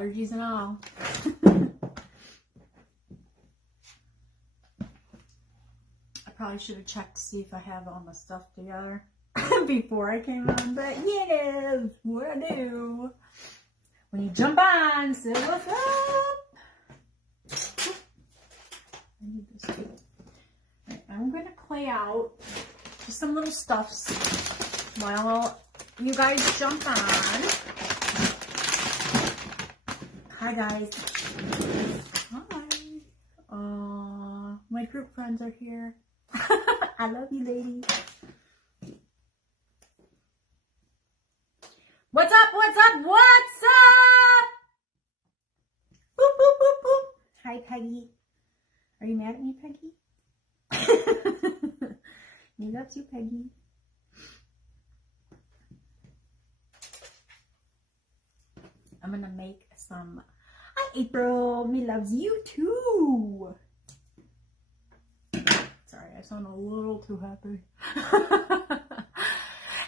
allergies and all. I probably should have checked to see if I have all my stuff together before I came on, but yeah, what I do. When you jump on, say what's up. I need this too. Right, I'm going to play out just some little stuffs while you guys jump on. Hi guys. Hi. My group friends are here. I love you, ladies. What's up? What's up? What's up? Boop, boop, boop, boop. Hi, Peggy. Are you mad at me, Peggy? Me loves you, Peggy. I'm gonna make some. Hi, April. Me loves you too. Sorry, I sound a little too happy.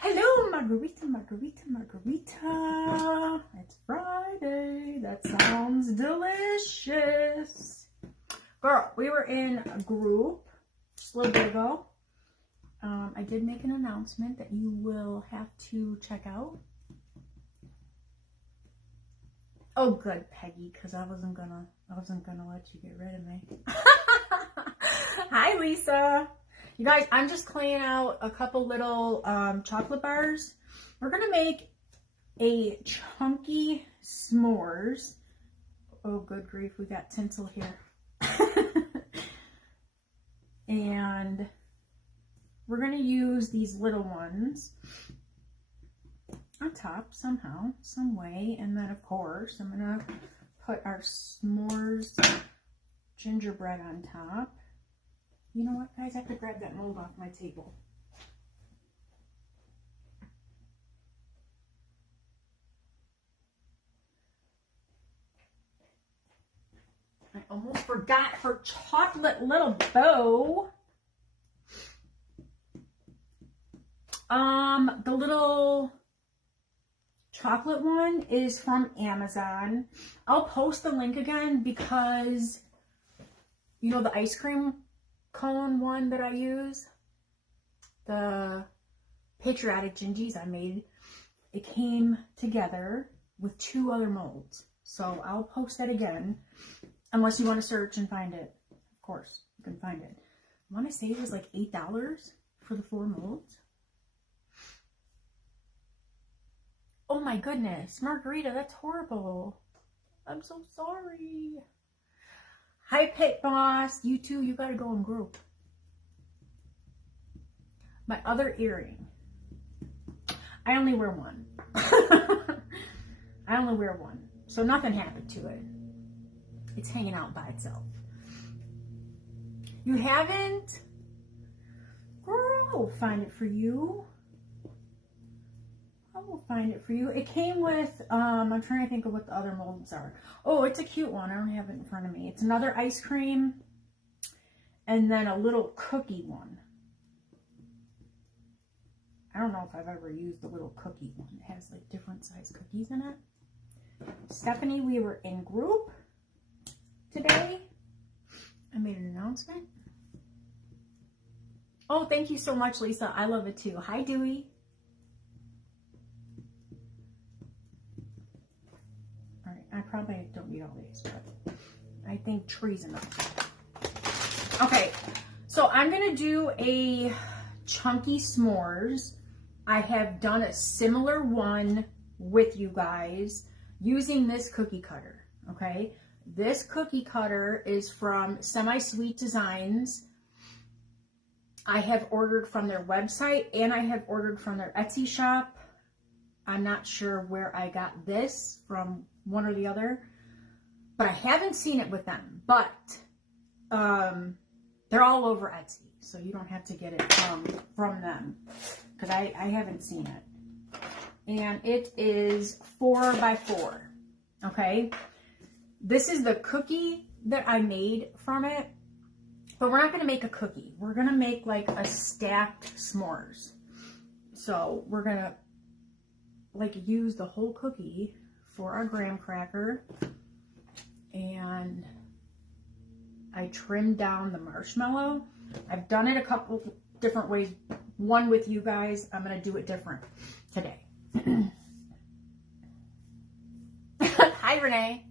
Hello, Margarita, Margarita, Margarita. It's Friday. That sounds delicious. Girl, we were in a group just a little bit ago. I did make an announcement that you will have to check out. Oh, good, Peggy, because I wasn't gonna let you get rid of me. Hi, Lisa. You guys, I'm just cleaning out a couple little chocolate bars. We're gonna make a chunky s'mores. Oh, good grief, we got tinsel here. And we're gonna use these little ones on top somehow, some way, and then of course I'm gonna put our s'mores gingerbread on top. You know what, guys? I have to grab that mold off my table. I almost forgot her chocolate little bow. The little chocolate one is from Amazon. I'll post the link again because, you know, the ice cream cone one that I use, the patriotic gingies I made, it came together with 2 other molds. So I'll post that again, unless you want to search and find it. Of course, you can find it. I want to say it was like $8 for the 4 molds. Oh my goodness, Margarita, that's horrible. I'm so sorry. Hi, Pit Boss. You too, you gotta go in group. My other earring. I only wear one. I only wear one. So nothing happened to it. It's hanging out by itself. You haven't? Girl, I will find it for you. I will find it for you. It came with, I'm trying to think of what the other molds are. Oh, it's a cute one. I don't have it in front of me. It's another ice cream and then a little cookie one. I don't know if I've ever used the little cookie one. It has like different size cookies in it. Stephanie, we were in group today. I made an announcement. Oh, thank you so much, Lisa. I love it too. Hi, Dewey. All right, I probably don't need all these, but I think tree's enough. Okay, so I'm gonna do a chunky s'mores. I have done a similar one with you guys using this cookie cutter, okay? This cookie cutter is from Semi-Sweet Designs. I have ordered from their website and I have ordered from their Etsy shop. I'm not sure where I got this from, one or the other, but I haven't seen it with them. But they're all over Etsy, so you don't have to get it from them because I haven't seen it. And it is 4x4, okay? This is the cookie that I made from it, but we're not going to make a cookie. We're going to make like a stacked s'mores. So we're going to like use the whole cookie for our graham cracker. And I trimmed down the marshmallow. I've done it a couple different ways. One with you guys. I'm going to do it different today. Hi, Renee.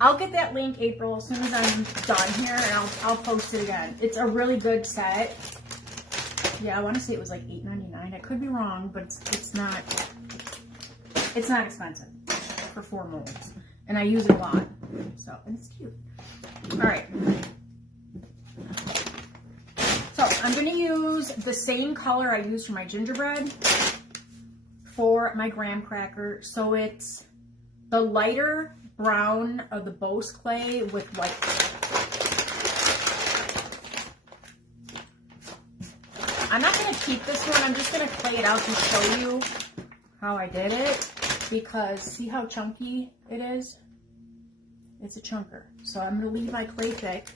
I'll get that link, April, as soon as I'm done here, and I'll post it again. It's a really good set. Yeah, I want to say it was like $8.99. I could be wrong, but it's not expensive for 4 molds. And I use it a lot. So, and it's cute. All right. So, I'm going to use the same color I used for my gingerbread for my graham cracker. So, it's the lighter brown of the Bose clay with white clay. I'm not going to keep this one. I'm just going to clay it out to show you how I did it. Because see how chunky it is? It's a chunker. So I'm going to leave my clay thick.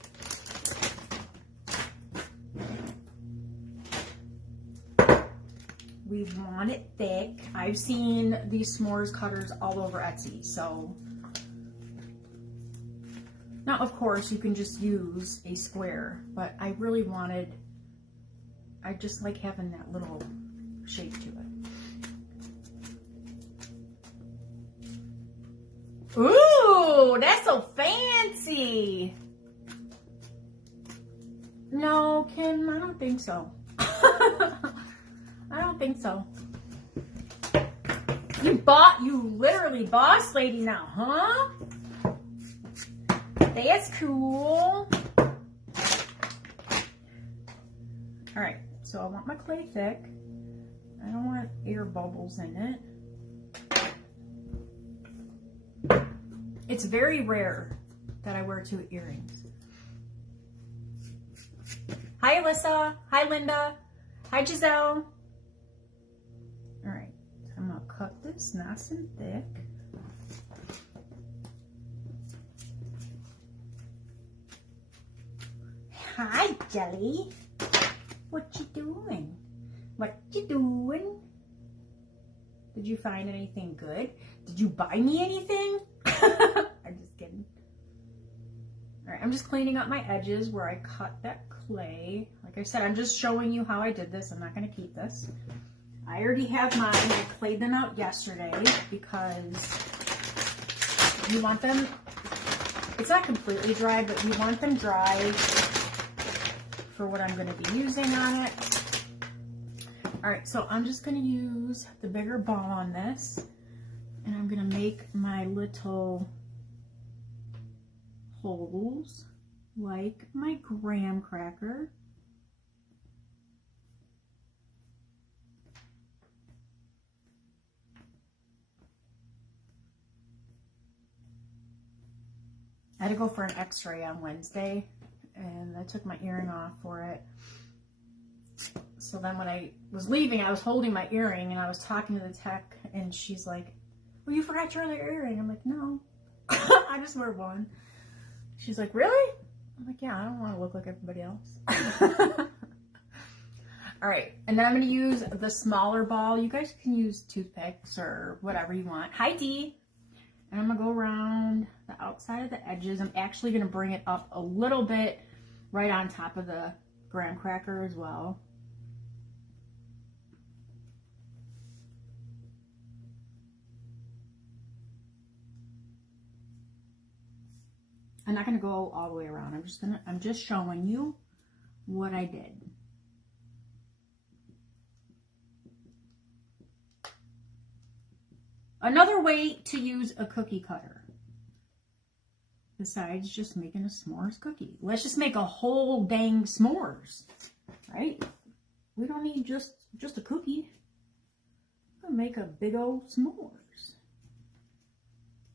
We want it thick. I've seen these s'mores cutters all over Etsy. So now, of course, you can just use a square. But I really wanted, I just like having that little shape to it. Ooh, that's so fancy. No, Kim, I don't think so. I don't think so. You literally boss lady now, huh? That's cool. All right, so I want my clay thick. I don't want air bubbles in it. It's very rare that I wear 2 earrings. Hi, Alyssa. Hi, Linda. Hi, Giselle. All right, so I'm going to cut this nice and thick. Hi, Jelly. What you doing? What you doing? Did you find anything good? Did you buy me anything? I'm just kidding. All right, I'm just cleaning up my edges where I cut that clay. Like I said, I'm just showing you how I did this. I'm not going to keep this. I already have mine. I clayed them out yesterday because you want them, it's not completely dry, but you want them dry for what I'm going to be using on it. All right, so I'm just going to use the bigger ball on this. And I'm going to make my little holes like my graham cracker. I had to go for an x-ray on Wednesday and I took my earring off for it. So then when I was leaving, I was holding my earring and I was talking to the tech and she's like, well, you forgot your other earring. I'm like, no, I just wear one. She's like, really? I'm like, yeah, I don't want to look like everybody else. All right, and then I'm going to use the smaller ball. You guys can use toothpicks or whatever you want. Hi, Dee. And I'm going to go around the outside of the edges. I'm actually going to bring it up a little bit right on top of the graham cracker as well. I'm not going to go all the way around. I'm just showing you what I did. Another way to use a cookie cutter, besides just making a s'mores cookie. Let's just make a whole dang s'mores, right? We don't need just a cookie. We're gonna make a big old s'mores.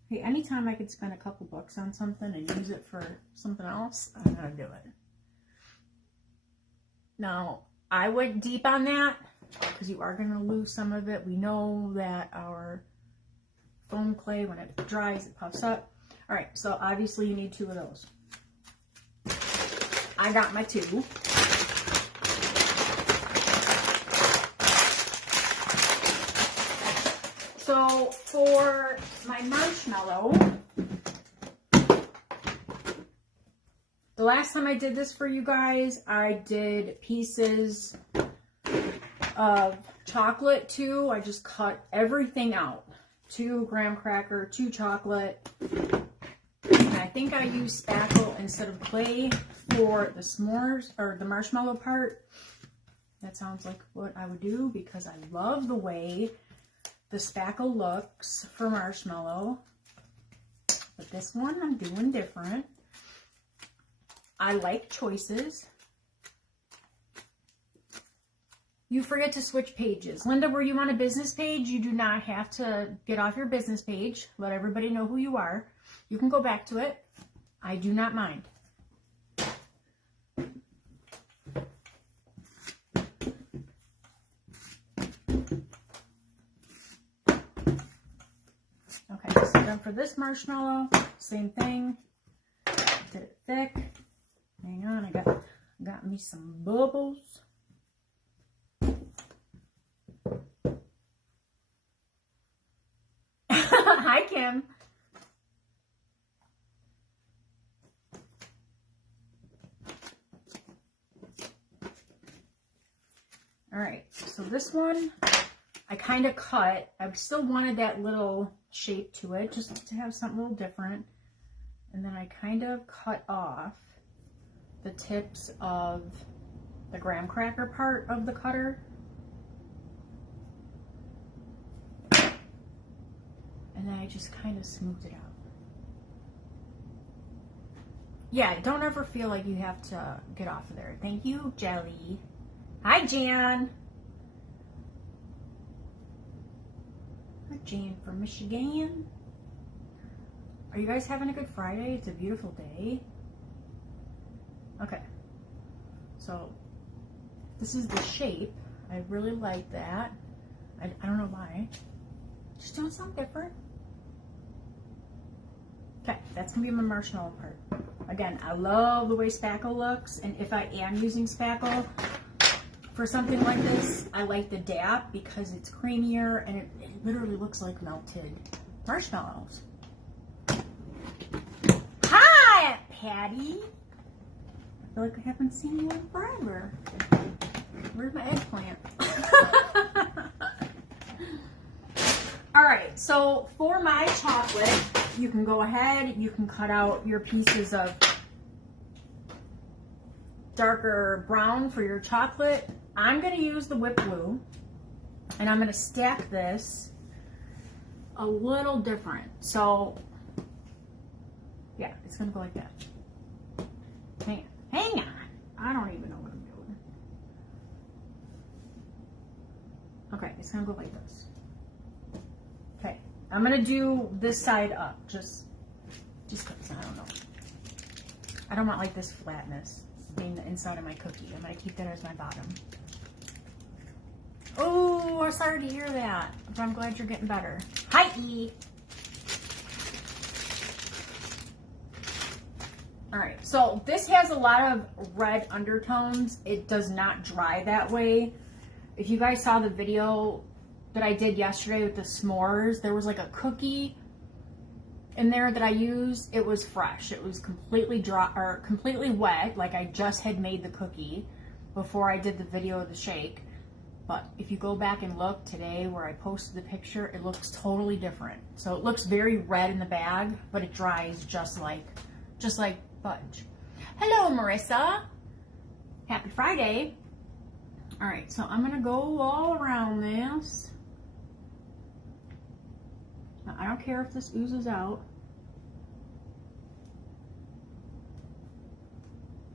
Hey, anytime I could spend a couple bucks on something and use it for something else, I'm gonna do it. Now, I went deep on that because you are gonna lose some of it. We know that our foam clay, when it dries, it puffs up. All right, so obviously you need 2 of those. I got my 2. So So for my marshmallow, the last time I did this for you guys, I did pieces of chocolate too. I just cut everything out. 2 graham cracker, 2 chocolate. And I think I used spackle instead of clay for the s'mores or the marshmallow part. That sounds like what I would do because I love the way the spackle looks for marshmallow. But this one I'm doing different. I like choices. You forget to switch pages. Linda, were you on a business page? You do not have to get off your business page. Let everybody know who you are. You can go back to it. I do not mind. Okay, so then for this marshmallow, same thing. Did it thick. Hang on, I got me some bubbles. Hi, Kim. All right, so this one I kind of cut. I still wanted that little shape to it, just to have something a little different. And then I kind of cut off the tips of the graham cracker part of the cutter. And then I just kind of smoothed it out. Yeah, don't ever feel like you have to get off of there. Thank you, Jelly. Hi, Jan. Hi, Jan from Michigan. Are you guys having a good Friday? It's a beautiful day. Okay. So, this is the shape. I really like that. I don't know why. Just doing something different. Okay, that's going to be my marshmallow part. Again, I love the way spackle looks, and if I am using spackle for something like this, I like the dap because it's creamier and it literally looks like melted marshmallows. Hi, Patty! I feel like I haven't seen you in forever. Where's my eggplant? Alright, so for my chocolate, you can go ahead, you can cut out your pieces of darker brown for your chocolate. I'm going to use the whipped glue, and I'm going to stack this a little different. So, yeah, it's going to go like that. Hang on. I don't even know what I'm doing. Okay, it's going to go like this. Okay, I'm going to do this side up, just because, I don't know. I don't want like this flatness being the inside of my cookie. I'm going to keep that as my bottom. Oh, I'm sorry to hear that, but I'm glad you're getting better. Hi, E. All right, so this has a lot of red undertones. It does not dry that way. If you guys saw the video that I did yesterday with the s'mores, there was like a cookie in there that I used. It was fresh. It was completely dry or completely wet, like I just had made the cookie before I did the video of the shake. But if you go back and look today where I posted the picture, it looks totally different. So it looks very red in the bag, but it dries just like fudge. Hello, Marissa. Happy Friday. All right, so I'm gonna go all around this. Now, I don't care if this oozes out.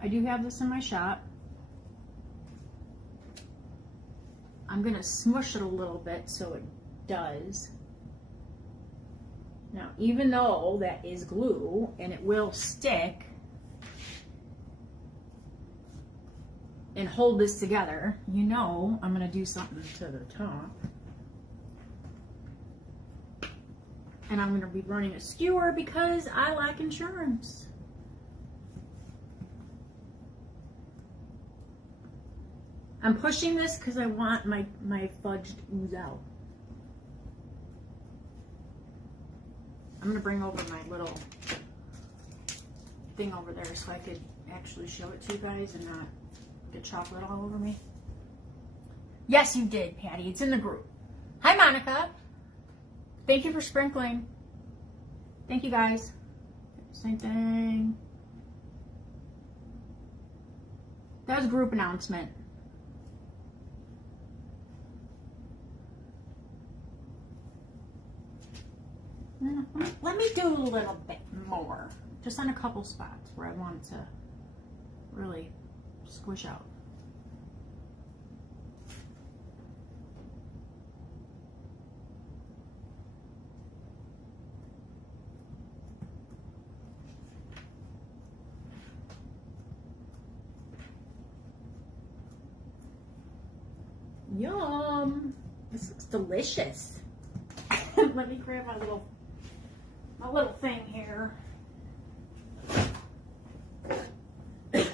I do have this in my shop. I'm gonna smush it a little bit so it does. Now, even though that is glue and it will stick and hold this together, you know I'm gonna do something to the top. And I'm gonna be running a skewer because I like insurance. I'm pushing this because I want my fudge to ooze out. I'm going to bring over my little thing over there so I could actually show it to you guys and not get chocolate all over me. Yes, you did, Patty. It's in the group. Hi, Monica. Thank you for sprinkling. Thank you, guys. Same thing. That was a group announcement. Let me do a little bit more. Just on a couple spots where I want it to really squish out. Yum! This looks delicious. Let me grab my little thing here. It's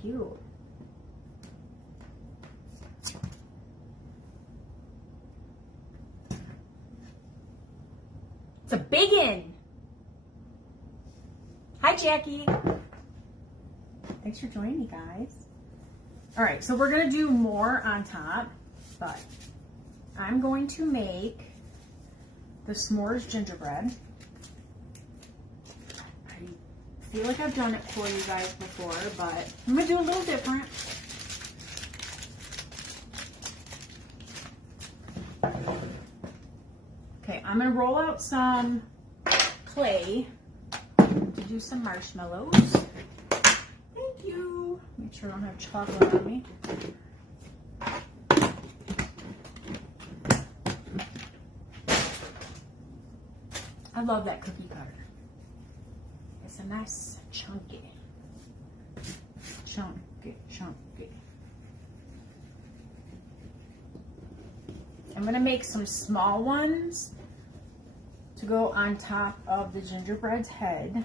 cute. It's a biggin. Hi, Jackie. Thanks for joining me, guys. All right, so we're gonna do more on top, but I'm going to make the s'mores gingerbread. I feel like I've done it for you guys before, but I'm gonna do a little different. Okay, I'm gonna roll out some clay to do some marshmallows. Thank you. Make sure I don't have chocolate on me. I love that cookie cutter. It's a nice chunky. I'm gonna make some small ones to go on top of the gingerbread's head.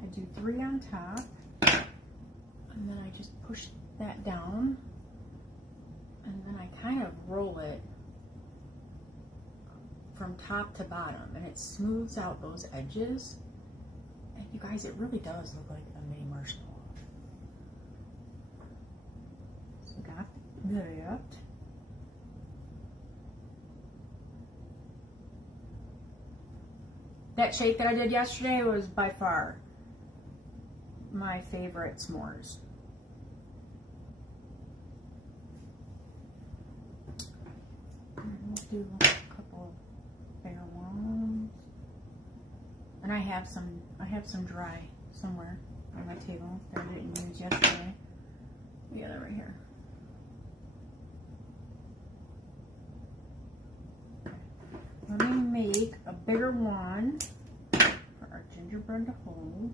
I do 3 on top. And then I just push that down, and then I kind of roll it from top to bottom, and it smooths out those edges. And you guys, it really does look like a mini marshmallow. So I got that. That shape that I did yesterday was by far my favorite s'mores. We'll do a couple bigger ones, and I have some dry somewhere on my table that I didn't use yesterday. Yeah, they're right here. Let me make a bigger one for our gingerbread to hold.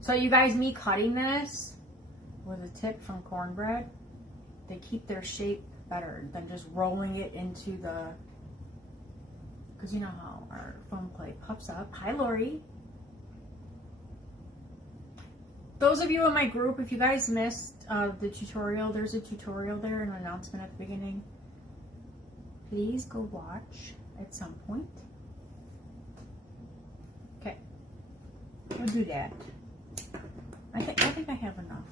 So you guys, me cutting this with a tip from cornbread, they keep their shape better than just rolling it into the, because you know how our foam clay puffs up. Hi, Lori. Those of you in my group, if you guys missed the tutorial, there's a tutorial there, an announcement at the beginning. Please go watch at some point. Okay, we'll do that. I think I have enough.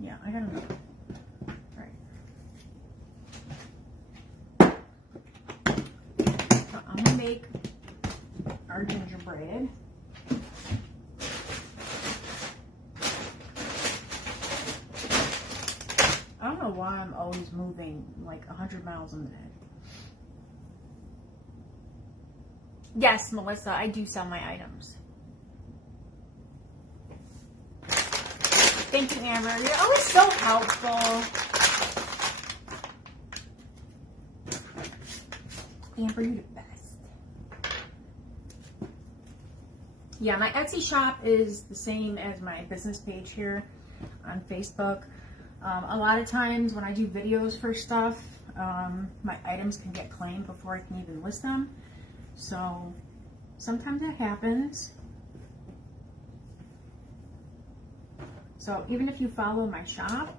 Yeah, I got enough. All right. So I'm gonna make our gingerbread. I don't know why I'm always moving like 100 miles a minute. Yes, Melissa, I do sell my items. Thank you, Amber. You're always so helpful. Amber, you're the best. Yeah, my Etsy shop is the same as my business page here on Facebook. A lot of times when I do videos for stuff, my items can get claimed before I can even list them. So sometimes it happens. So even if you follow my shop,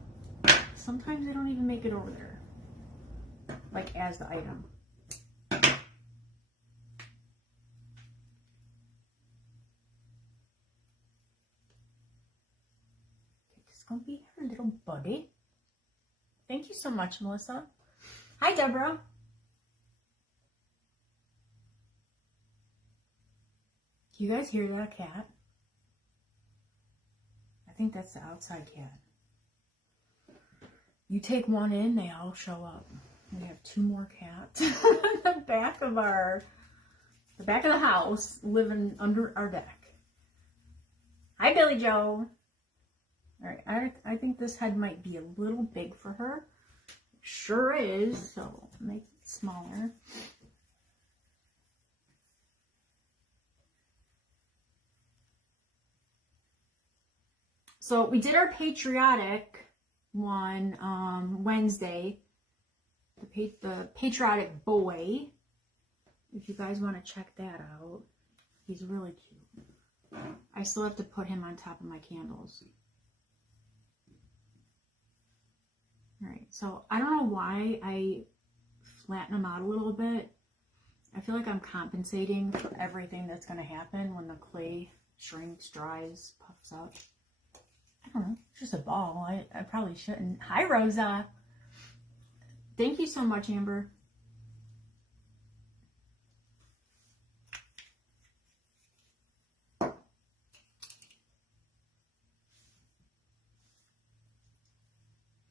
sometimes they don't even make it over there, like as the item. It's gonna be her little buddy. Thank you so much, Melissa. Hi, Deborah. Do you guys hear that cat? I think that's the outside cat. You take one in, they all show up. We have 2 more cats in the back of the house, living under our deck. Hi, Billy Joe. All right, I think this head might be a little big for her. It sure is, so make it smaller. So we did our patriotic one Wednesday, the patriotic boy. If you guys want to check that out, he's really cute. I still have to put him on top of my candles. All right, so I don't know why I flatten them out a little bit. I feel like I'm compensating for everything that's going to happen when the clay shrinks, dries, puffs up. I don't know, it's just a ball. I probably shouldn't. Hi, Rosa. Thank you so much, Amber.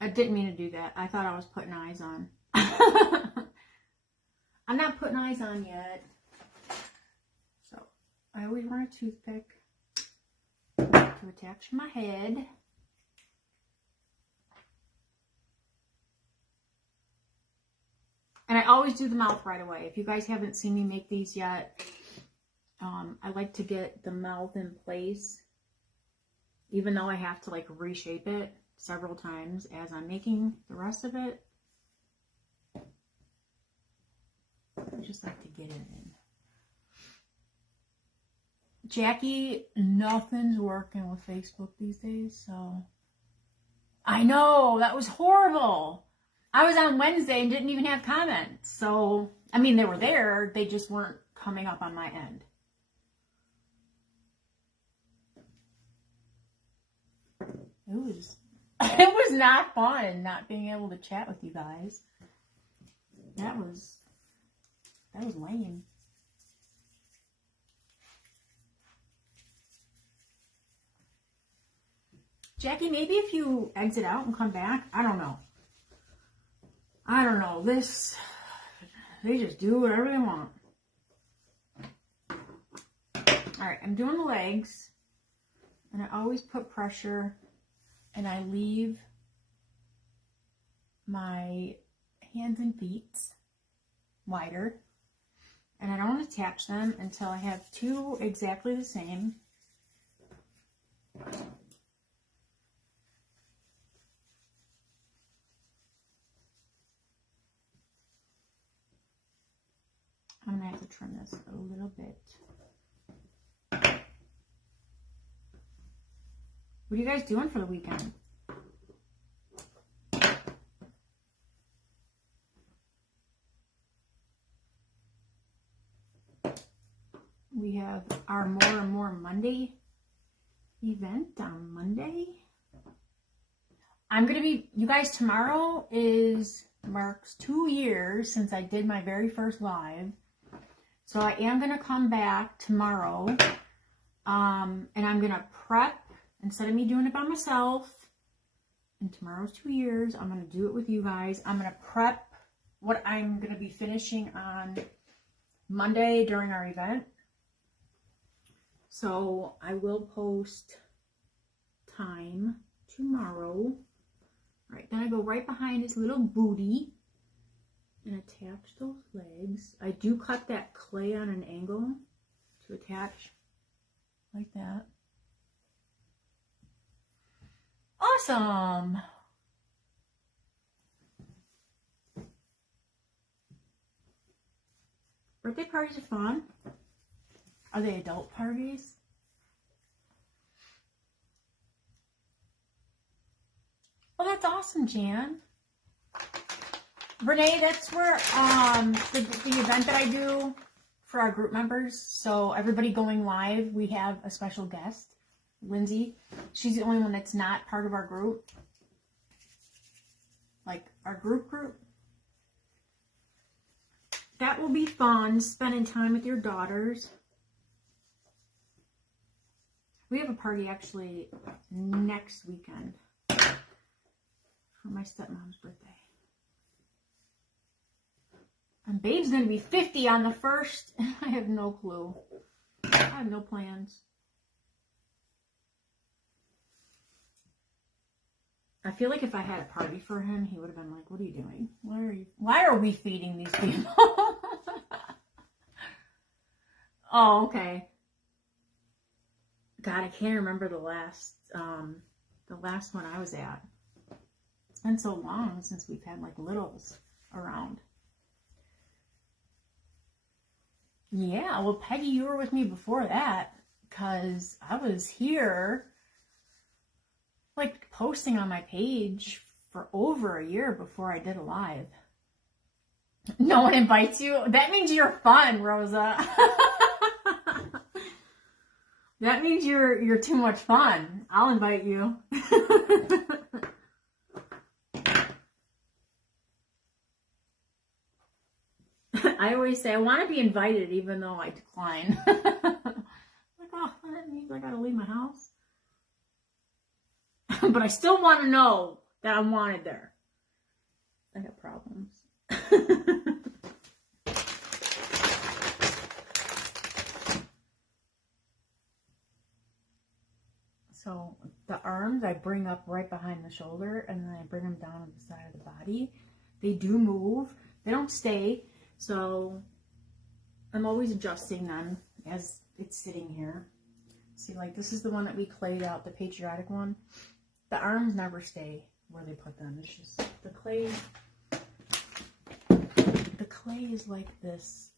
I didn't mean to do that. I thought I was putting eyes on. I'm not putting eyes on yet. So, I always want a toothpick to attach my head. And I always do the mouth right away. If you guys haven't seen me make these yet, I like to get the mouth in place, even though I have to like reshape it several times as I'm making the rest of it. I just like to get it in. Jackie, nothing's working with Facebook these days, so. I know, that was horrible. I was on Wednesday and didn't even have comments. So, I mean, they were there, they just weren't coming up on my end. It was not fun not being able to chat with you guys. That was lame. Jackie, maybe if you exit out and come back, I don't know. They just do whatever they want. All right, I'm doing the legs, and I always put pressure, and I leave my hands and feet wider, and I don't attach them until I have 2 exactly the same. I'm going to have to trim this a little bit. What are you guys doing for the weekend? We have our More and More Monday event on Monday. I'm going to be, you guys, tomorrow marks 2 years since I did my very first live. So I am going to come back tomorrow, and I'm going to prep, instead of me doing it by myself, and tomorrow's 2 years, I'm going to do it with you guys. I'm going to prep what I'm going to be finishing on Monday during our event. So I will post time tomorrow. All right, then I go right behind his little booty and attach those legs. I do cut that clay on an angle to attach like that. Awesome. Birthday parties are fun. Are they adult parties? Oh, that's awesome, Jan. Renee, that's where the event that I do for our group members. So everybody going live, we have a special guest, Lindsay. She's the only one that's not part of our group. Like our group. That will be fun, spending time with your daughters. We have a party actually next weekend for my stepmom's birthday. And Babe's going to be 50 on the 1st. I have no clue. I have no plans. I feel like if I had a party for him, he would have been like, what are you doing? Why are we feeding these people? Oh, okay. God, I can't remember the last one I was at. It's been so long since we've had like littles around. Yeah, well, Peggy, you were with me before that because I was here like posting on my page for over a year before I did a live. No one invites you? That means you're fun, Rosa. That means you're too much fun. I'll invite you. I always say I want to be invited even though I decline. Like, oh, that means I gotta leave my house. But I still want to know that I'm wanted there. I got problems. So the arms I bring up right behind the shoulder and then I bring them down on the side of the body. They do move. They don't stay. So I'm always adjusting them as it's sitting here. See, like this is the one that we clayed out, the patriotic one. The arms never stay where they put them. It's just the clay. The clay is like this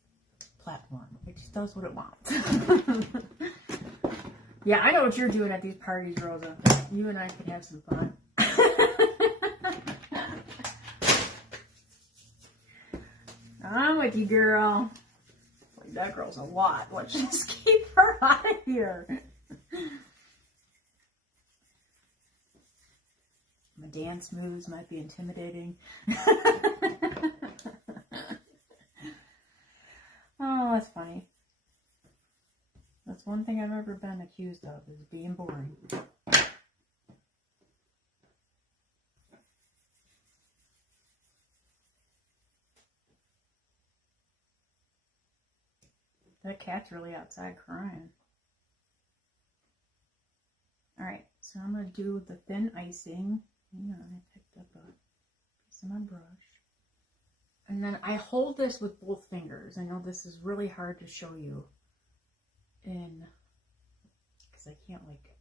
platform. It just does what it wants. Yeah, I know what you're doing at these parties, Rosa. You and I can have some fun. I'm with you, girl. Like, that girl's a lot. Let's just keep her out of here. My dance moves might be intimidating. Oh, that's funny. That's one thing I've ever been accused of, is being boring. That cat's really outside crying. Alright, so I'm going to do the thin icing. Hang on, I picked up a piece of my brush. And then I hold this with both fingers. I know this is really hard to show you in, because I can't like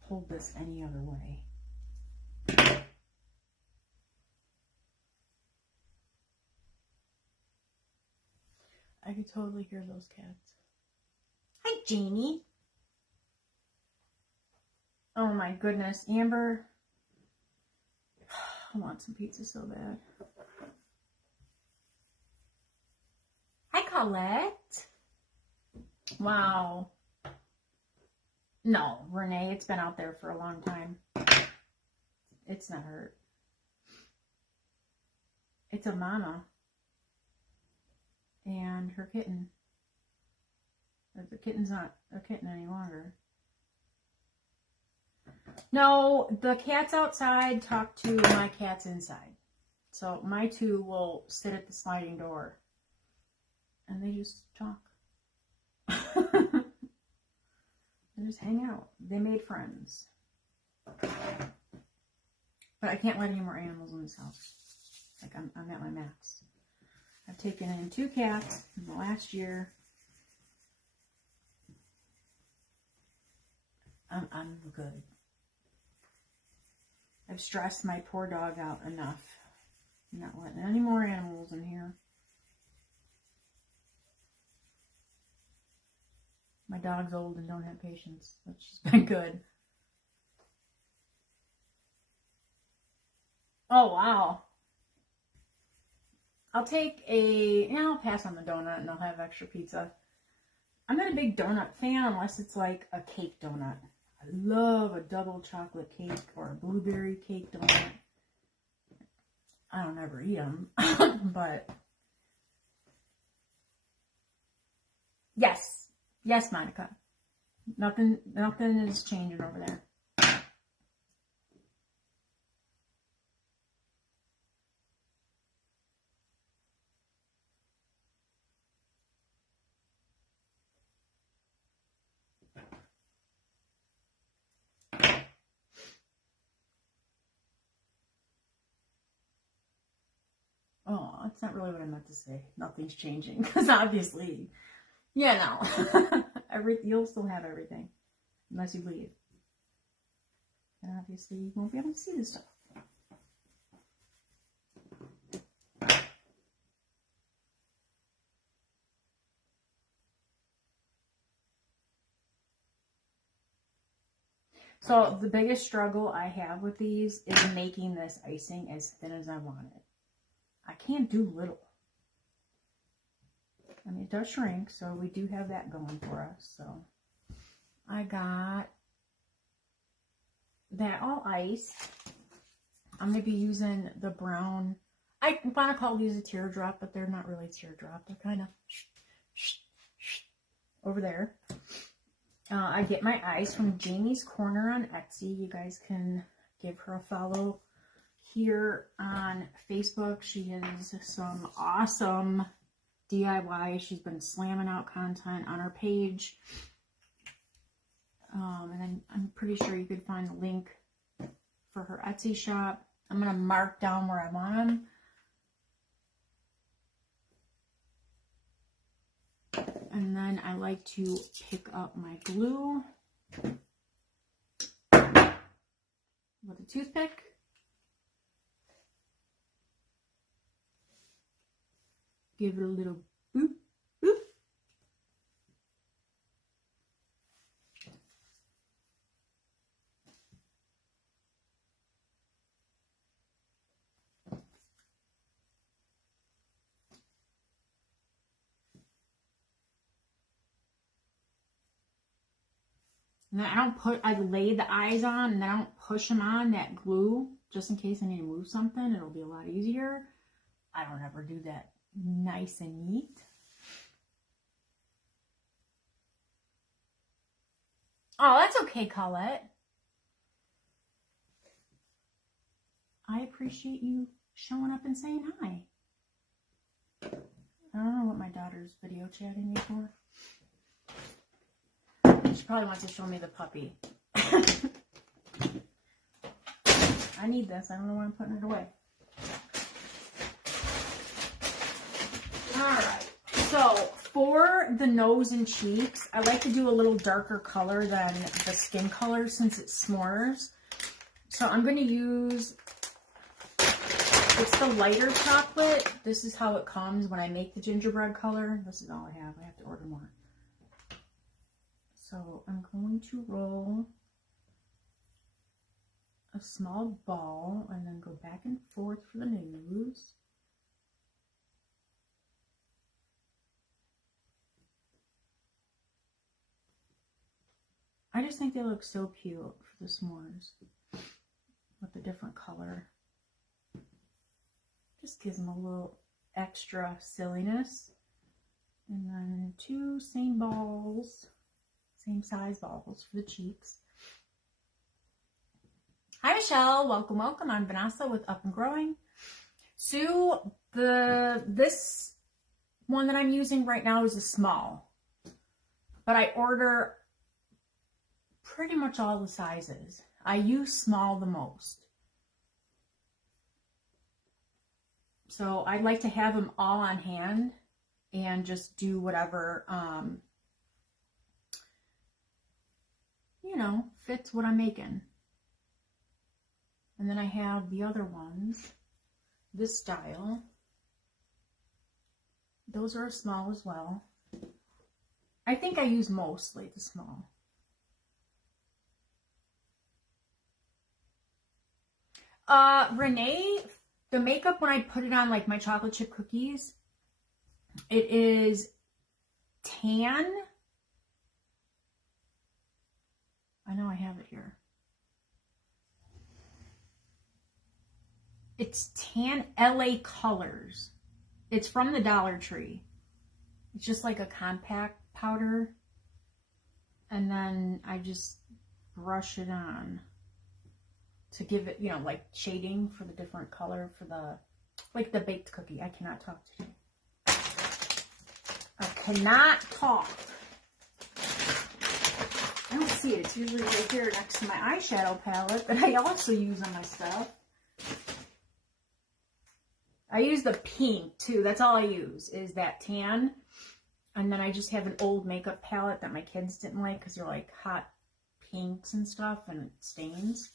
hold this any other way. I could totally hear those cats. Hi, Jamie. Oh my goodness, Amber. I want some pizza so bad. Hi, Colette. Wow. No, Renee, it's been out there for a long time. It's not hurt. It's a mama. And her kitten. The kitten's not a kitten any longer. No, the cats outside talk to my cats inside. So my two will sit at the sliding door. And they just talk. They just hang out. They made friends. But I can't let any more animals in this house. Like, I'm at my max. I've taken in 2 cats in the last year. I'm good. I've stressed my poor dog out enough. I'm not letting any more animals in here. My dog's old and don't have patience, but she's been good. Oh, wow. I'll pass on the donut and I'll have extra pizza. I'm not a big donut fan unless it's like a cake donut. I love a double chocolate cake or a blueberry cake donut. I don't ever eat them, but yes, Monica. Nothing is changing over there. Oh, that's not really what I meant to say. Nothing's changing because obviously, no, you'll still have everything unless you leave, and obviously you won't be able to see this stuff. So the biggest struggle I have with these is making this icing as thin as I want it. I can't do little. I mean, it does shrink, so we do have that going for us. So I got that all iced. I'm going to be using the brown. I want to call these a teardrop, but they're not really teardrop. They're kind of over there. I get my ice from Jamie's Corner on Etsy. You guys can give her a follow here on Facebook. She has some awesome DIY. She's been slamming out content on her page. And then I'm pretty sure you could find the link for her Etsy shop. I'm going to mark down where I want them. And then I like to pick up my glue with a toothpick. Give it a little boop, boop. And then I lay the eyes on and then I don't push them on that glue just in case I need to move something. It'll be a lot easier. I don't ever do that nice and neat. Oh, that's okay, Colette. I appreciate you showing up and saying hi. I don't know what my daughter's video chatting me for. She probably wants to show me the puppy. I need this. I don't know why I'm putting it away. Alright, so for the nose and cheeks, I like to do a little darker color than the skin color since it's s'mores. So I'm going to use, it's the lighter chocolate. This is how it comes when I make the gingerbread color. This is all I have. I have to order more. So I'm going to roll a small ball and then go back and forth for the nose. I just think they look so cute for the s'mores with the different color. Just gives them a little extra silliness. And then 2 same balls. Same size balls for the cheeks. Hi Michelle, welcome, welcome. I'm Vanessa with Up and Growing. Sue, this one that I'm using right now is a small, but I order pretty much all the sizes. I use small the most. So I'd like to have them all on hand and just do whatever, you know, fits what I'm making. And then I have the other ones, this style. Those are small as well. I think I use mostly the small. Renee, the makeup, when I put it on like my chocolate chip cookies, it is tan. I know I have it here. It's Tan LA Colors. It's from the Dollar Tree. It's just like a compact powder. And then I just brush it on to give it, you know, like shading for the different color for the, like the baked cookie. I cannot talk today. I cannot talk. I don't see it. It's usually right here next to my eyeshadow palette that I also use on my stuff. I use the pink too. That's all I use is that tan. And then I just have an old makeup palette that my kids didn't like because they're like hot pinks and stuff and it stains.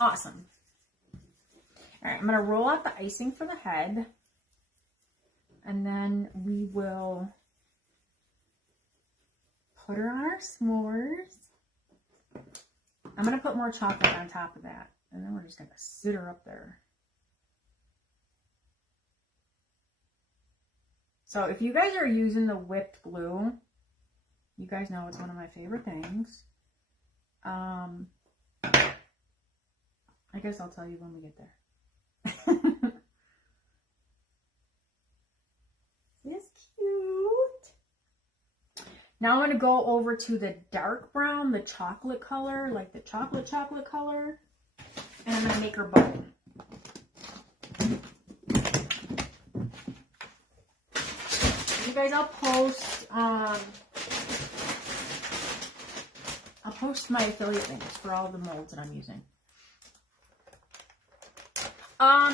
Awesome. All right, I'm going to roll out the icing for the head. And then we will put her on our s'mores. I'm going to put more chocolate on top of that. And then we're just going to sit her up there. So if you guys are using the whipped glue, you guys know it's one of my favorite things. I guess I'll tell you when we get there. It's cute. Now I'm going to go over to the dark brown, the chocolate color, like the chocolate color. And I'm going to make her bone. You guys, I'll post my affiliate links for all the molds that I'm using.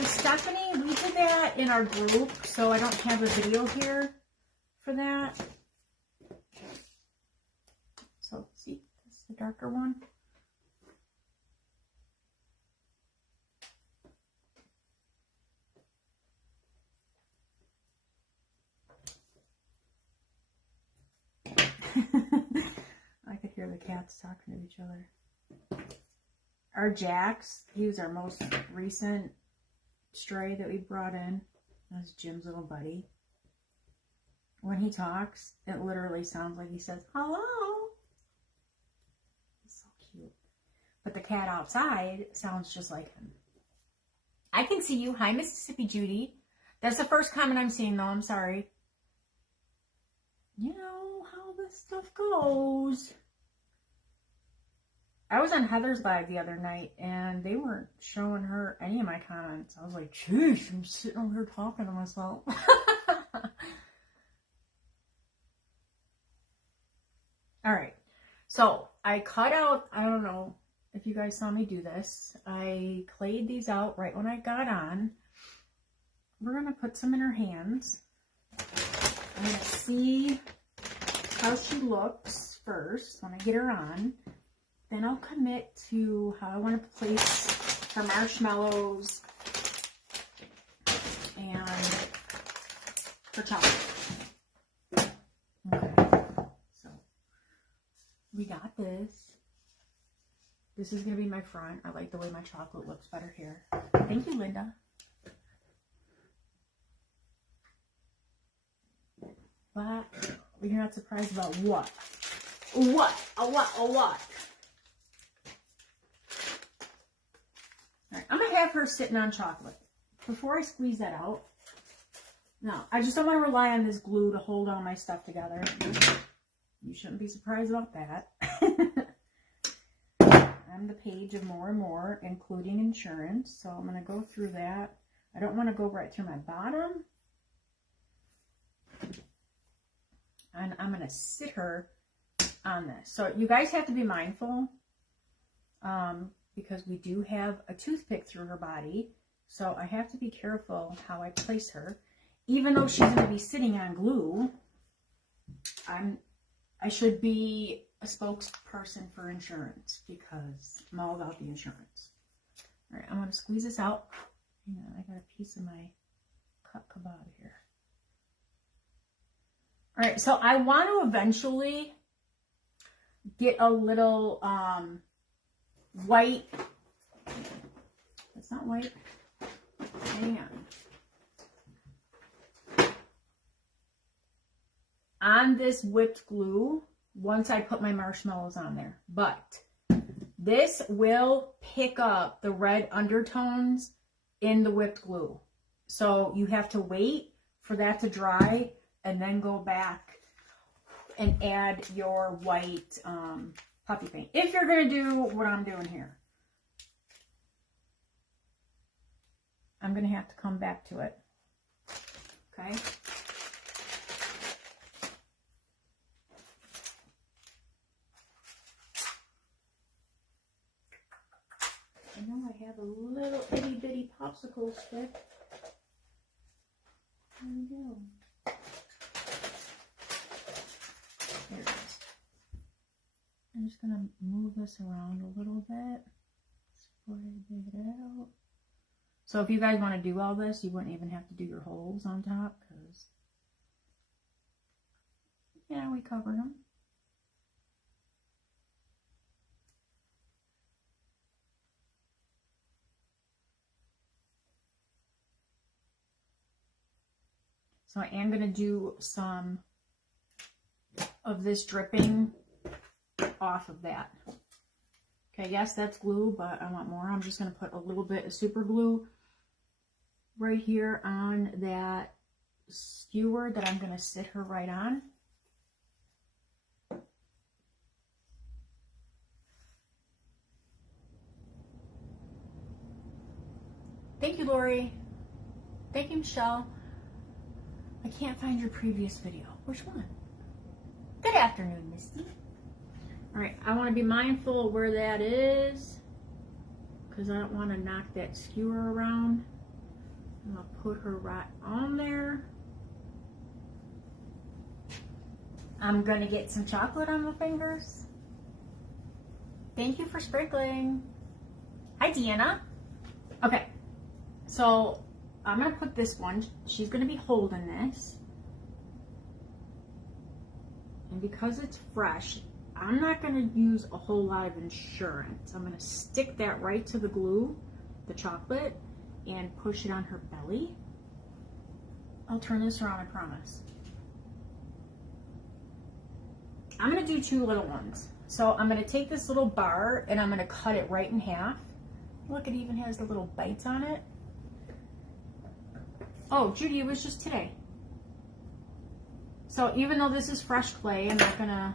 Stephanie, we did that in our group, so I don't have a video here for that. So, see, this is the darker one. I could hear the cats talking to each other. Our Jax, he was our most recent stray that we brought in. That's Jim's little buddy. When he talks, it literally sounds like he says, hello. He's so cute. But the cat outside sounds just like him. I can see you. Hi, Mississippi Judy. That's the first comment I'm seeing, though. I'm sorry. You know how this stuff goes. I was on Heather's live the other night, and they weren't showing her any of my comments. I was like, geez, I'm sitting over here talking to myself. All right. So I cut out, I don't know if you guys saw me do this. I clayed these out right when I got on. We're going to put some in her hands. I'm going to see how she looks first when I get her on. Then I'll commit to how I want to place her marshmallows and her chocolate. Okay, so we got this. This is going to be my front. I like the way my chocolate looks better here. Thank you, Linda. But you're not surprised about what? What? A what? Alright, I'm going to have her sitting on chocolate. Before I squeeze that out, no, I just don't want to rely on this glue to hold all my stuff together. You shouldn't be surprised about that. I'm the page of more and more, including insurance. So I'm going to go through that. I don't want to go right through my bottom. And I'm going to sit her on this. So you guys have to be mindful. Because we do have a toothpick through her body. So I have to be careful how I place her. Even though she's going to be sitting on glue, I should be a spokesperson for insurance because I'm all about the insurance. All right, I'm going to squeeze this out. Hang on, I got a piece of my come out of here. All right, so I want to eventually get a little white. It's not white. Hang on this whipped glue once I put my marshmallows on there. But this will pick up the red undertones in the whipped glue. So you have to wait for that to dry and then go back and add your white puffy paint. If you're going to do what I'm doing here. I'm going to have to come back to it. Okay. I know I have a little itty bitty popsicle stick. There we go. There it is. I'm just going to move this around a little bit. Spread it out. So if you guys want to do all this, you wouldn't even have to do your holes on top because, yeah, we covered them. So I am going to do some of this dripping off of that. Okay, yes, that's glue, but I want more. I'm just going to put a little bit of super glue right here on that skewer that I'm going to sit her right on. Thank you, Lori. Thank you, Michelle. I can't find your previous video. Which one? Good afternoon, Misty. All right, I want to be mindful of where that is because I don't want to knock that skewer around. And I'll put her right on there. I'm going to get some chocolate on my fingers. Thank you for sprinkling. Hi, Deanna. Okay, so I'm going to put this one. She's going to be holding this. And because it's fresh, I'm not going to use a whole lot of insurance. I'm going to stick that right to the glue, the chocolate, and push it on her belly. I'll turn this around, I promise. I'm going to do 2 little ones. So I'm going to take this little bar and I'm going to cut it right in half. Look, it even has the little bites on it. Oh, Judy, it was just today. So even though this is fresh clay, I'm not going to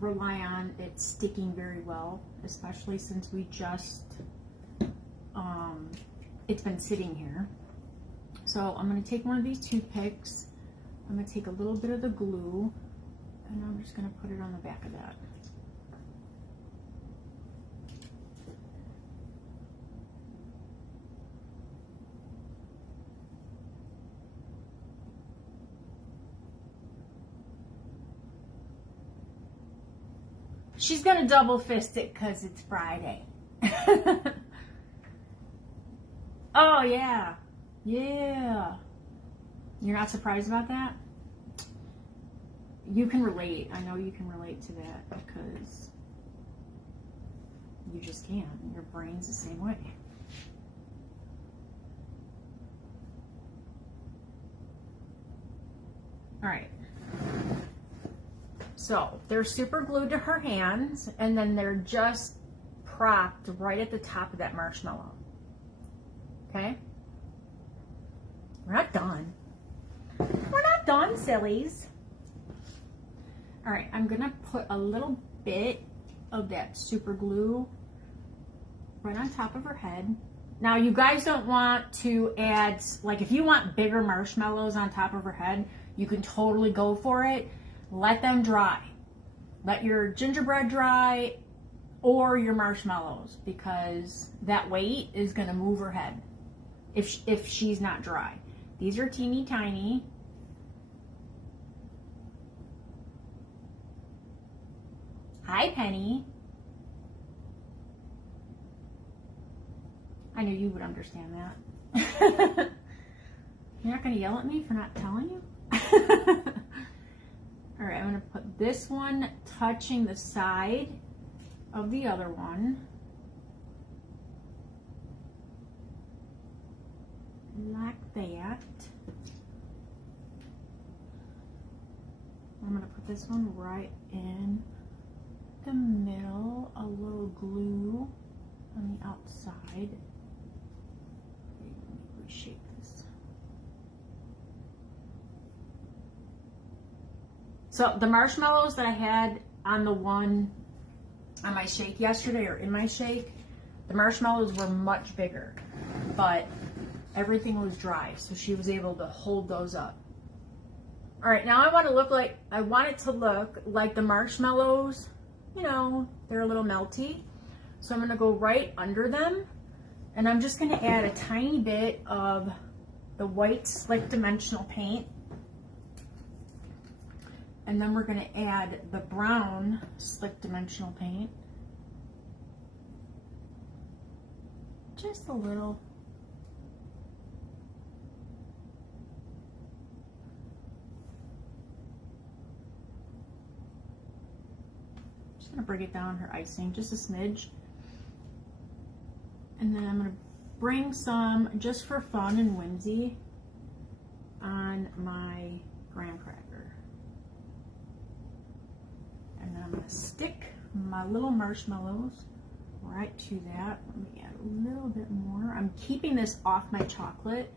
rely on it sticking very well, especially since we just, it's been sitting here. So I'm going to take one of these toothpicks. I'm going to take a little bit of the glue and I'm just going to put it on the back of that. She's going to double fist it because it's Friday. Oh, yeah. Yeah. You're not surprised about that? You can relate. I know you can relate to that because you just can. Your brain's the same way. All right. So they're super glued to her hands and then they're just propped right at the top of that marshmallow. Okay? We're not done. We're not done, sillies. All right, I'm gonna put a little bit of that super glue right on top of her head. Now, you guys don't want to add, like if you want bigger marshmallows on top of her head, you can totally go for it. Let them dry. Let your gingerbread dry or your marshmallows because that weight is gonna move her head if she's not dry. These are teeny tiny. Hi, Penny. I knew you would understand that. You're not going to yell at me for not telling you? All right, I'm going to put this one touching the side of the other one. Like that. I'm going to put this one right in the middle, a little glue on the outside. Let me reshape this. So the marshmallows that I had on the one on my shake yesterday, or in my shake, the marshmallows were much bigger, but everything was dry, so she was able to hold those up. All right, now I want it to look like the marshmallows, you know, they're a little melty. So I'm gonna go right under them, and I'm just gonna add a tiny bit of the white slick dimensional paint. And then we're gonna add the brown slick dimensional paint. Just a little. Just gonna bring it down her icing, just a smidge. And then I'm gonna bring some, just for fun and whimsy, on my graham cracker. And then I'm gonna stick my little marshmallows right to that. Let me add a little bit more. I'm keeping this off my chocolate.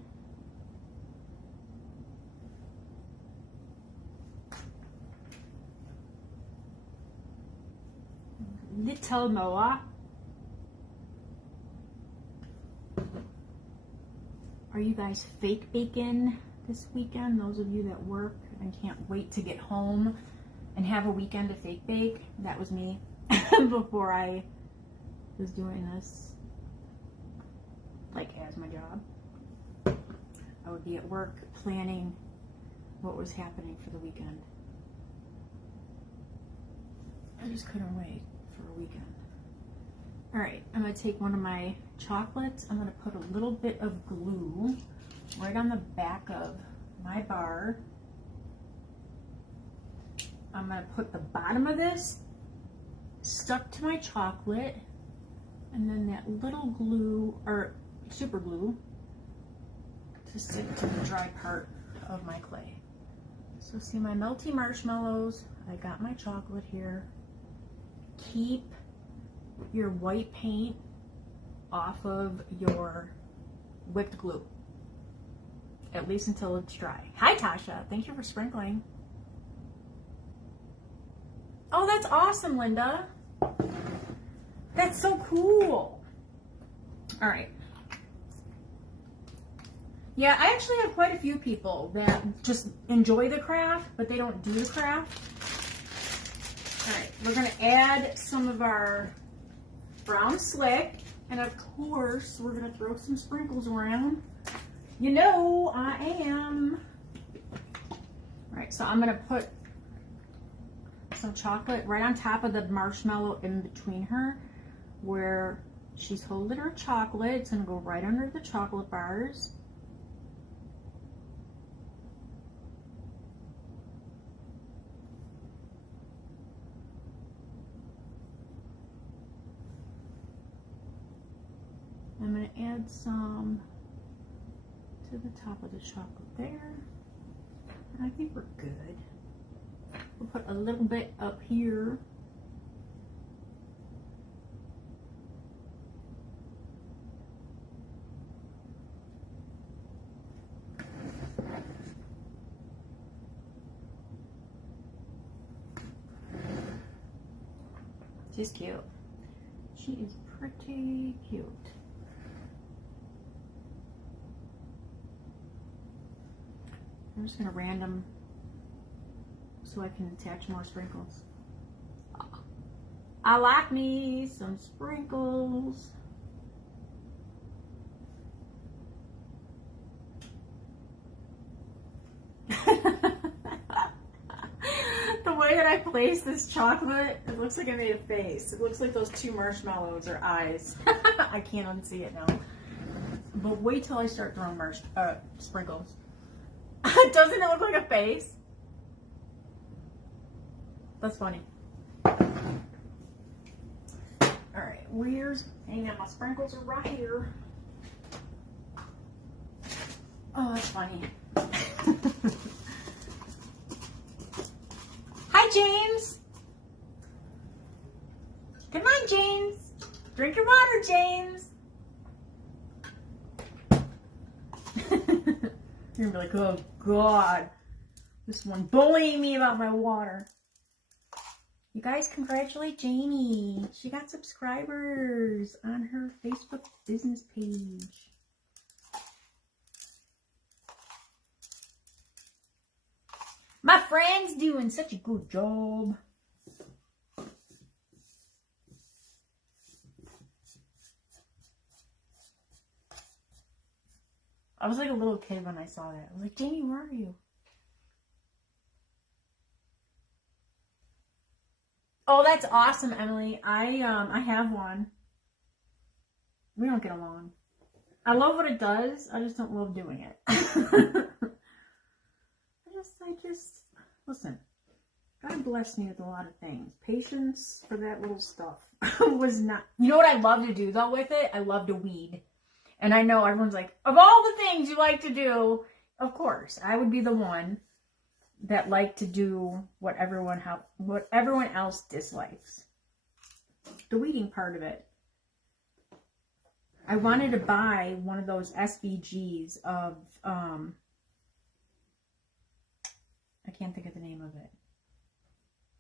Little more. Are you guys fake baking this weekend? Those of you that work and can't wait to get home and have a weekend to fake bake. That was me before I was doing this like as my job. I would be at work planning what was happening for the weekend. I just couldn't wait for a weekend. All right, I'm gonna take one of my chocolates. I'm gonna put a little bit of glue right on the back of my bar. I'm gonna put the bottom of this stuck to my chocolate, and then that little glue, or super glue, to stick to the dry part of my clay. So see my melty marshmallows, I got my chocolate here. Keep your white paint off of your whipped glue, at least until it's dry. Hi Tasha, thank you for sprinkling. Oh, that's awesome, Linda. That's so cool. All right. Yeah, I actually have quite a few people that just enjoy the craft, but they don't do the craft. All right, we're gonna add some of our brown slick, and of course, we're gonna throw some sprinkles around. You know, I am. All right, so I'm gonna put some chocolate right on top of the marshmallow in between her, where she's holding her chocolate. It's gonna go right under the chocolate bars. I'm going to add some to the top of the chocolate there. I think we're good. We'll put a little bit up here. She's cute. She is pretty cute. I'm just gonna random so I can attach more sprinkles. I like me some sprinkles. The way that I place this chocolate, it looks like I made a face. It looks like those two marshmallows are eyes. I can't unsee it now. But wait till I start throwing sprinkles. Doesn't it look like a face? That's funny. Alright, where's... Hang on, my sprinkles are right here. Oh, that's funny. Hi, James. Come on, James. Drink your water, James. You're gonna be like, oh, God. This one bullying me about my water. You guys, congratulate Jamie. She got subscribers on her Facebook business page. My friend's doing such a good job. I was like a little kid when I saw that. I was like, Jamie, where are you? Oh, that's awesome, Emily. I have one. We don't get along. I love what it does. I just don't love doing it. I just listen. God blessed me with a lot of things. Patience for that little stuff was not. You know what I love to do though with it? I love to weed. And I know everyone's like, of all the things you like to do, of course, I would be the one that like to do what everyone else dislikes. The weeding part of it. I wanted to buy one of those SVGs of, I can't think of the name of it.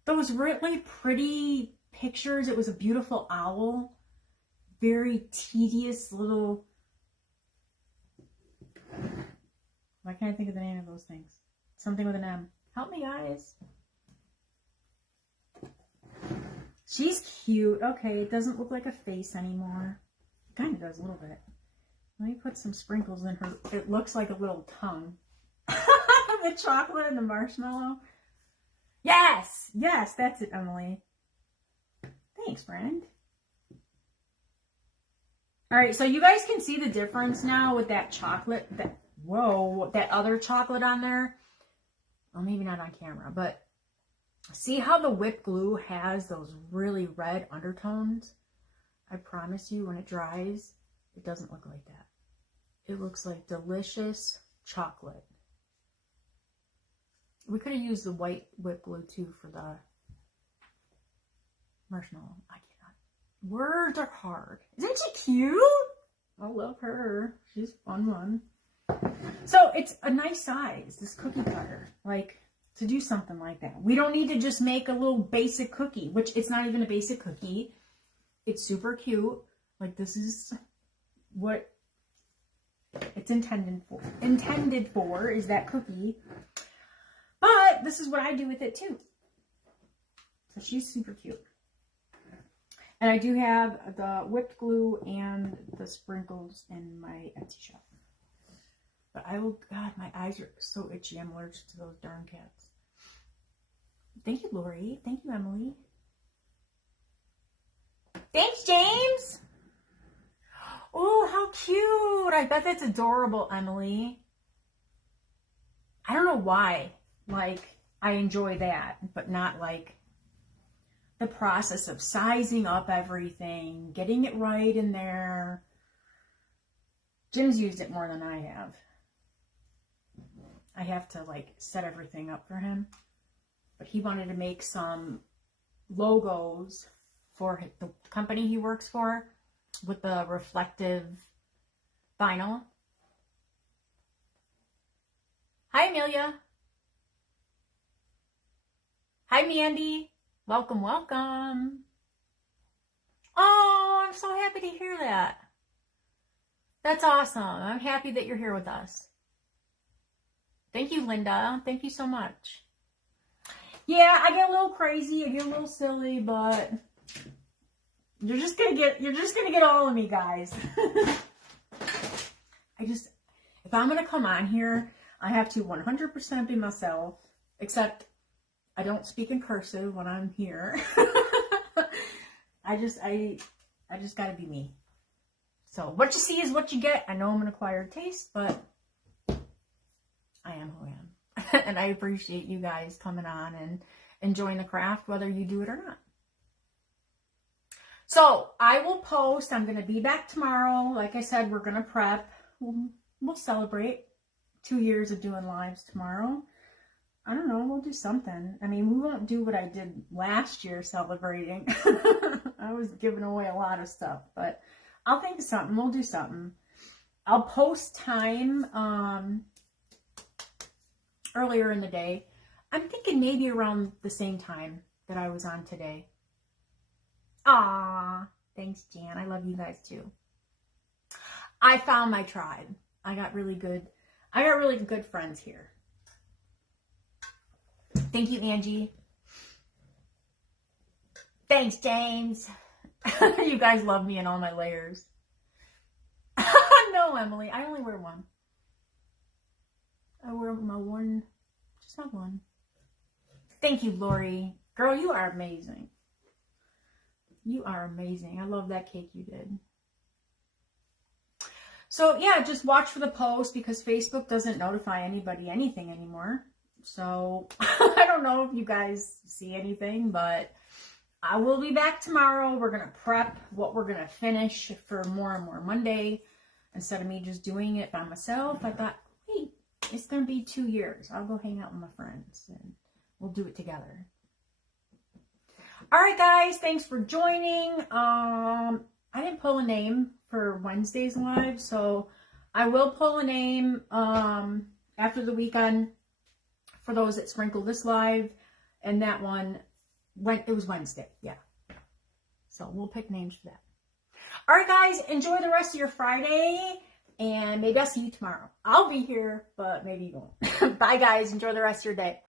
Those really pretty pictures. It was a beautiful owl. Very tedious little... Why can't I think of the name of those things? Something with an M. Help me, guys. She's cute. Okay, it doesn't look like a face anymore. It kind of does a little bit. Let me put some sprinkles in her. It looks like a little tongue. The chocolate and the marshmallow. Yes! Yes, that's it, Emily. Thanks, friend. Alright, so you guys can see the difference now with that chocolate. That other chocolate on there. Well, maybe not on camera, but see how the whipped glue has those really red undertones? I promise you, when it dries, it doesn't look like that. It looks like delicious chocolate. We could have used the white whipped glue too for the marshmallow. I cannot. Words are hard. Isn't she cute? I love her. She's a fun one. So it's a nice size, this cookie cutter, like to do something like that. We don't need to just make a little basic cookie, which it's not even a basic cookie. It's super cute. Like this is what it's intended for is that cookie. But this is what I do with it too. So she's super cute. And I do have the whipped glue and the sprinkles in my Etsy shop. But I will, God, my eyes are so itchy. I'm allergic to those darn cats. Thank you, Lori. Thank you, Emily. Thanks, James. Oh, how cute. I bet that's adorable, Emily. I don't know why. Like, I enjoy that, but not like the process of sizing up everything, getting it right in there. Jim's used it more than I have. I have to like set everything up for him. But he wanted to make some logos for the company he works for with the reflective vinyl. Hi, Amelia. Hi, Mandy. Welcome, welcome. Oh, I'm so happy to hear that. That's awesome. I'm happy that you're here with us. Thank you, Linda. Thank you so much. Yeah, I get a little crazy. I get a little silly, but you're just gonna get all of me, guys. If I'm gonna come on here, I have to 100% be myself, except I don't speak in cursive when I'm here. I just gotta be me. So what you see is what you get. I know I'm an acquired taste, but I am who I am. And I appreciate you guys coming on and enjoying the craft, whether you do it or not. So I will post. I'm going to be back tomorrow. Like I said, we're going to prep. We'll celebrate 2 years of doing lives tomorrow. I don't know. We'll do something. I mean, we won't do what I did last year celebrating. I was giving away a lot of stuff, but I'll think of something. We'll do something. I'll post time earlier in the day. I'm thinking maybe around the same time that I was on today. Aw, thanks, Jan. I love you guys too. I found my tribe. I got really good friends here. Thank you, Angie. Thanks, James. You guys love me in all my layers. No, Emily, I only wear one. I wear my one, just not one. Thank you, Lori. Girl, you are amazing. You are amazing. I love that cake you did. So yeah, just watch for the post because Facebook doesn't notify anybody anything anymore. So I don't know if you guys see anything, but I will be back tomorrow. We're going to prep what we're going to finish for More and More Monday. Instead of me just doing it by myself, I thought, hey, it's going to be 2 years. I'll go hang out with my friends and we'll do it together. All right, guys, thanks for joining. I didn't pull a name for Wednesday's live, so I will pull a name after the weekend for those that sprinkle this live, and that one, it was Wednesday, yeah. So we'll pick names for that. All right, guys, enjoy the rest of your Friday, and maybe I'll see you tomorrow. I'll be here, but maybe you won't. Bye, guys. Enjoy the rest of your day.